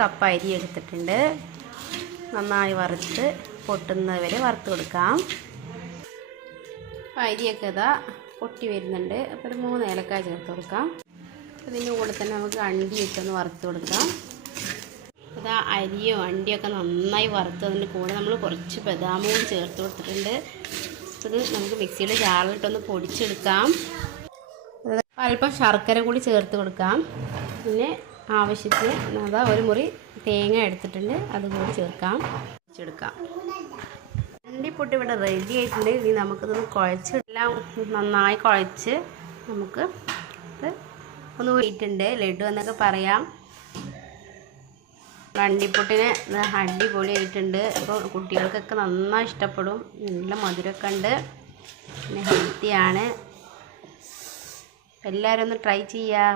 Cup അരി എടുത്തിട്ടുണ്ട്. നന്നായി വറുത്ത് പൊട്ടുന്നവരെ വറുത്ത് കൊടുക്കാം. അരിയൊക്കെ ഇതാ പൊട്ടി വരുന്നുണ്ട്. അപ്പോൾ ഒരു 3 ഏലക്കായ ചേർത്ത് കൊടുക്കാം. അതിൻ്റെ കൂടെ തന്നെ നമുക്ക് അണ്ടിയിട്ടൊന്ന് വറുത്ത് കൊടുക്കാം. ഇതാ അരിയും അണ്ടിയൊക്കെ നന്നായി വറുത്തതിൻ്റെ കൂടെ നമ്മൾ കുറച്ച് ബദാമും കൂടി ചേർത്ത് കൊടുത്തിട്ടുണ്ട്. ഇത് നമുക്ക് മിക്സിയുടെ ജാറിലിട്ടൊന്ന് പൊടിച്ചെടുക്കാം. അല്പം ശർക്കര കൂടി ചേർത്ത് കൊടുക്കാം. പിന്നെ ആവശ്യത്തിന് അതാ ഒരു മുറി തേങ്ങ എടുത്തിട്ടുണ്ട്, അതുകൂടി ചേർക്കാം. പൊടിച്ചെടുക്കാം. അണ്ടിപ്പൊട്ട് ഇവിടെ റെഡി ആയിട്ടുണ്ട്. ഇനി നമുക്കിതൊന്ന് കുഴച്ചെല്ലാം നന്നായി കുഴച്ച് നമുക്ക് ഇത് ഒന്ന് ഊറ്റിയിട്ടുണ്ട്. ലഡു എന്നൊക്കെ പറയാം. അണ്ടിപ്പൊട്ടിന് അടിപൊളിയായിട്ടുണ്ട്. അപ്പോൾ കുട്ടികൾക്കൊക്കെ നന്നായി ഇഷ്ടപ്പെടും. നല്ല മധുരമൊക്കെ ഉണ്ട്, പിന്നെ ഹെൽത്തിയാണ്. എല്ലാവരും ഒന്ന് ട്രൈ ചെയ്യുക.